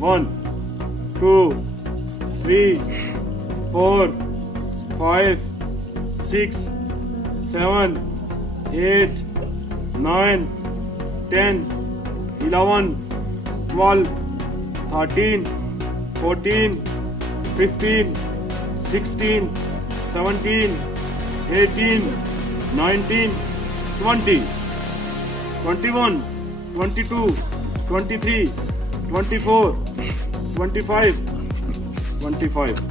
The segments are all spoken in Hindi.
1 2 3 4 5 6 7 8 9 10 11 12 13 14 15 16 17 18 19 20 21 22 23 24 25 25.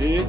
AYAN.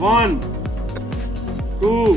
1 2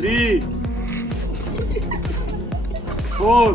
3 4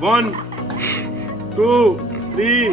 1 2 3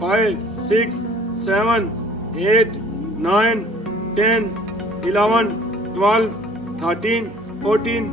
5 6 7 8 9 10 11 12 13 14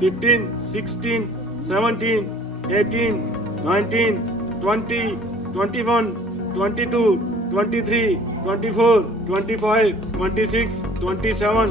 15 16 17 18 19 20 21 22 23 24 25 26 27.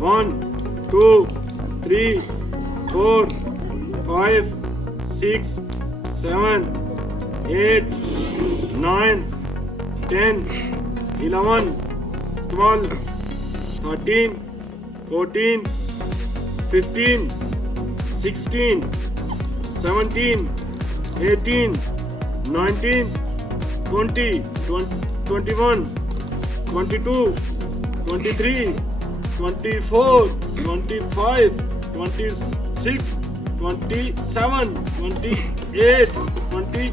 1 2 3 4 5 6 7 8 9 10 11 12 13 14 15 16 17 18 19 20 21 22 23 24 25 26 27 28 29.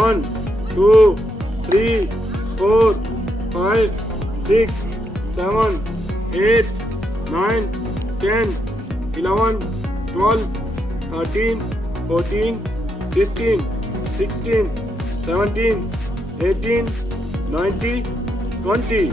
1 2 3 4 5 6 7 8 9 10 11 12 13 14 15 16 17 18 19 20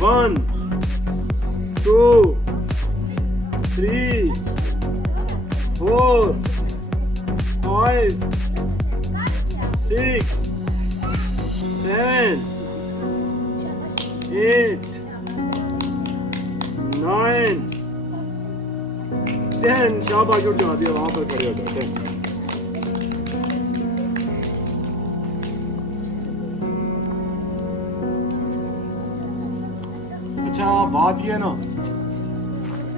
1 2 3 4 5 6 7 8 9 10 शाबाश उठ जाओ अभी वहां पर खड़े हो जाओ 10 अच्छा बात ये ना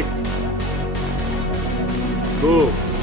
1 2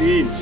3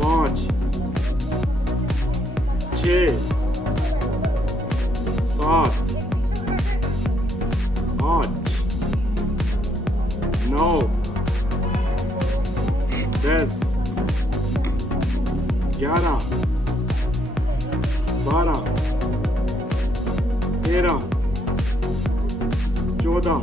5 6 7 8 9 10 11 12 13 14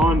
1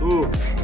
2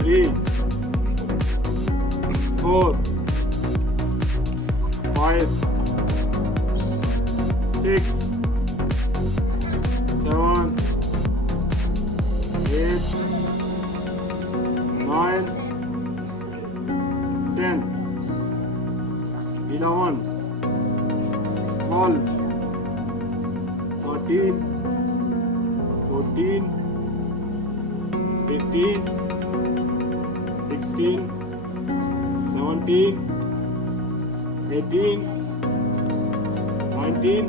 3 4 5 6 7 8 9 10 11 12 13 14 15 16 17 18 19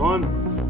1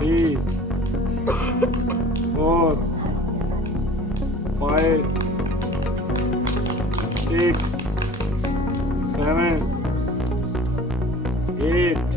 3 4 5 6 7 8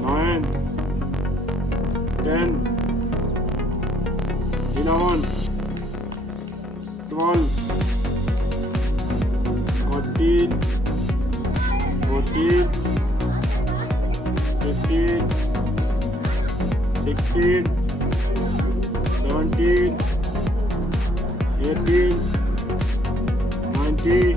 9 10 11 12 13 14 15 16 17 18 19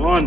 1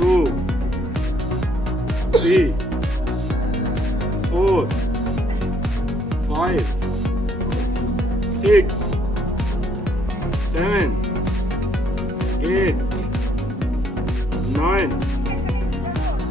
2 3 4 5 6 7 8 9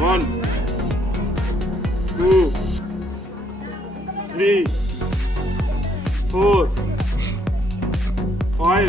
1 2 3 4 5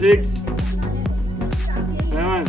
6 7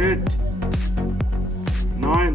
8 9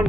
1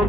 1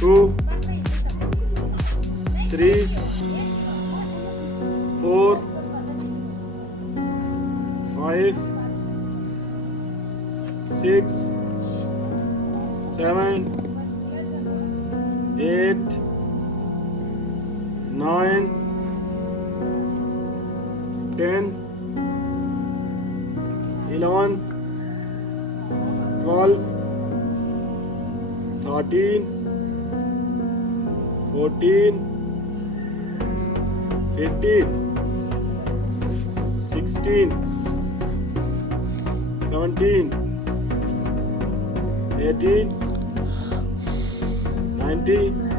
2 3 4 5 6 7 8 9 10 11 12 13 14 15 16, 17, 18, 19,